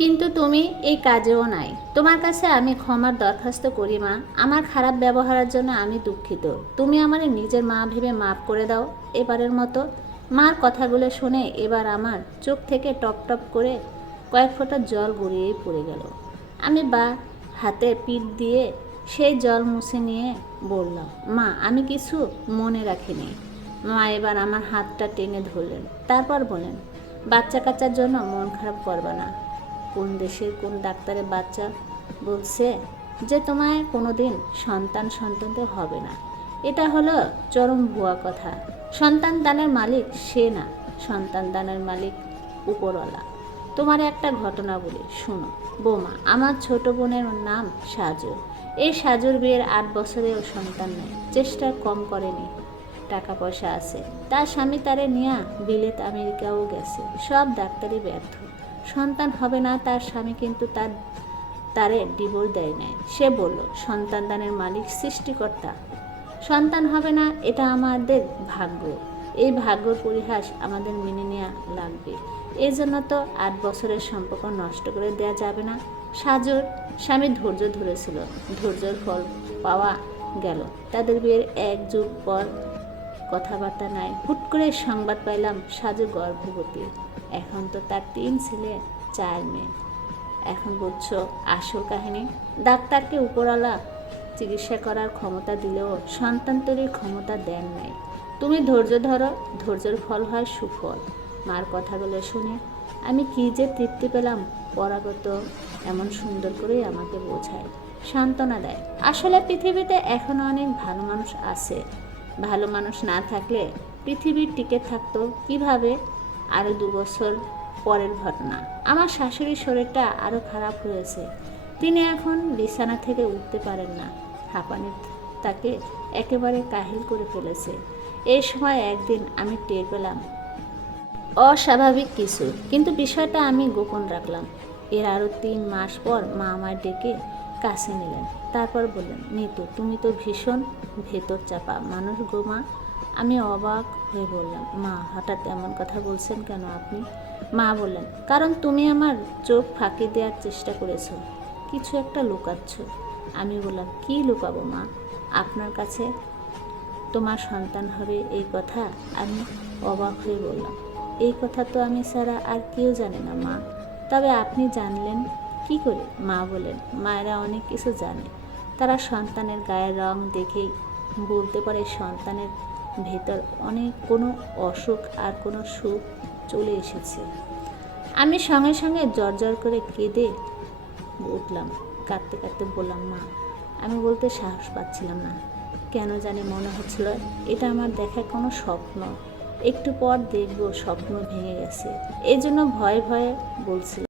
কিন্তু তুমি এই কাজেও নাই। তোমার কাছে আমি ক্ষমার দরখাস্ত করি মা। আমার খারাপ ব্যবহারের জন্য আমি দুঃখিত। তুমি আমার নিজের মা ভেবে মাফ করে দাও এবারের মতো। মার কথাগুলো শুনে এবার আমার চোখ থেকে টপ টপ করে কয়েক ফোঁটা জল গড়িয়েই পড়ে গেল। আমি হাতে পিঠ দিয়ে সেই জল মুছে নিয়ে বললাম, মা আমি কিছু মনে রাখিনি। মা এবার আমার হাতটা টেনে ধরলেন, তারপর বলেন, বাচ্চা কাচ্চার জন্য মন খারাপ করবে না। কোন দেশের কোন ডাক্তারের বাচ্চা বলছে যে তোমায় কোনোদিন সন্তান হবে না। এটা হলো চরম ভুয়া কথা। সন্তান দানের মালিক সে না, সন্তান দানের মালিক উপরওয়ালা। তোমার একটা ঘটনা বলি শোনো বৌমা। আমার ছোট বোনের নাম সাজু। এই সাজুর বিয়ের 8 বছরেও সন্তান নেই। চেষ্টা কম করেনি। টাকা পয়সা আছে, তার স্বামী তারে নিয়ে বিলেত আমেরিকাও গেছে, সব ডাক্তারি ব্যর্থ। সন্তান হবে না। তার স্বামী কিন্তু তারে ডিভোর্স দেয় নাই। সে বলল সন্তান দানের মালিক সৃষ্টিকর্তা। সন্তান হবে না এটা আমাদের ভাগ্য। এই ভাগ্যর পরিহাস আমাদের মেনে নেওয়া লাগবে। এই জন্য তো 8 বছরের সম্পর্ক নষ্ট করে দেওয়া যাবে না। সাজুর স্বামী ধৈর্য ধরেছিল, ধৈর্যের ফল পাওয়া গেল। তাদের বিয়ের 1 যুগ পর কথাবার্তা নাই, হুট করে সংবাদ পাইলাম সাজু গর্ভবতী। এখন তো তার 3 ছেলে 4 মেয়ে। এখন বুঝছো আসল কাহিনী। ডাক্তারকে উপরওয়ালা চিকিৎসা করার ক্ষমতা দিলেও সন্তান তৈরির ক্ষমতা দেন নাই। তুমি ধৈর্য ধরো, ধৈর্যের ফল হয় সুফল। মার কথাগুলো শুনে আমি কি যে তৃপ্তি পেলাম। পরাগত এমন সুন্দর করেই আমাকে বোঝায়, সান্ত্বনা দেয়। আসলে পৃথিবীতে এখনো অনেক ভালো মানুষ আছে। ভালো মানুষ না থাকলে পৃথিবী টিকে থাকতো কিভাবে? আরও 2 বছর পরের ঘটনা। আমার শাশুড়ির শরীরটা আরও খারাপ হয়েছে। তিনি এখন বিছানা থেকে উঠতে পারেন না। হাঁপানি তাকে একেবারে কাহিল করে ফেলেছে। এই সময় একদিন আমি টের পেলাম অস্বাভাবিক কিছু, কিন্তু বিষয়টা আমি গোপন রাখলাম। এর আরও 3 মাস পর মা আমায় ডেকে কাছে নিলেন। তারপর বললেন, নিতু তুমি তো ভীষণ ভেতর চাপা মানুষ গো মা। আমি অবাক হয়ে বললাম, মা হঠাৎ এমন কথা বলছেন কেন আপনি? মা বললেন, কারণ তুমি আমার চোখ ফাঁকি দেওয়ার চেষ্টা করেছো, কিছু একটা লুকাচ্ছ। আমি বললাম, কি লুকাবো মা? আপনার কাছে তোমার সন্তান হবে এই কথা? আমি অবাক হয়ে বললাম, এই কথা তো আমি ছাড়া আর কেউ জানে না মা। তবে আপনি জানলেন কি করে? মা বলেন, মায়েরা অনেক কিছু জানে। তারা সন্তানের গায়ের রং দেখেই বলতে পারে সন্তানের ভেতর অনেক কোনো অসুখ আর কোনো সুখ চলে এসেছে। আমি সঙ্গে সঙ্গে জর্জর করে কেঁদে উঠলাম। কাঁদতে কাঁদতে বললাম, মা আমি বলতে সাহস পাচ্ছিলাম না। কেন জানি মনে হচ্ছিল এটা আমার দেখা কোনো স্বপ্ন। একটু পর দেখব স্বপ্ন ভেঙে গেছে। এই জন্য ভয়ে ভয়ে বলছিলাম।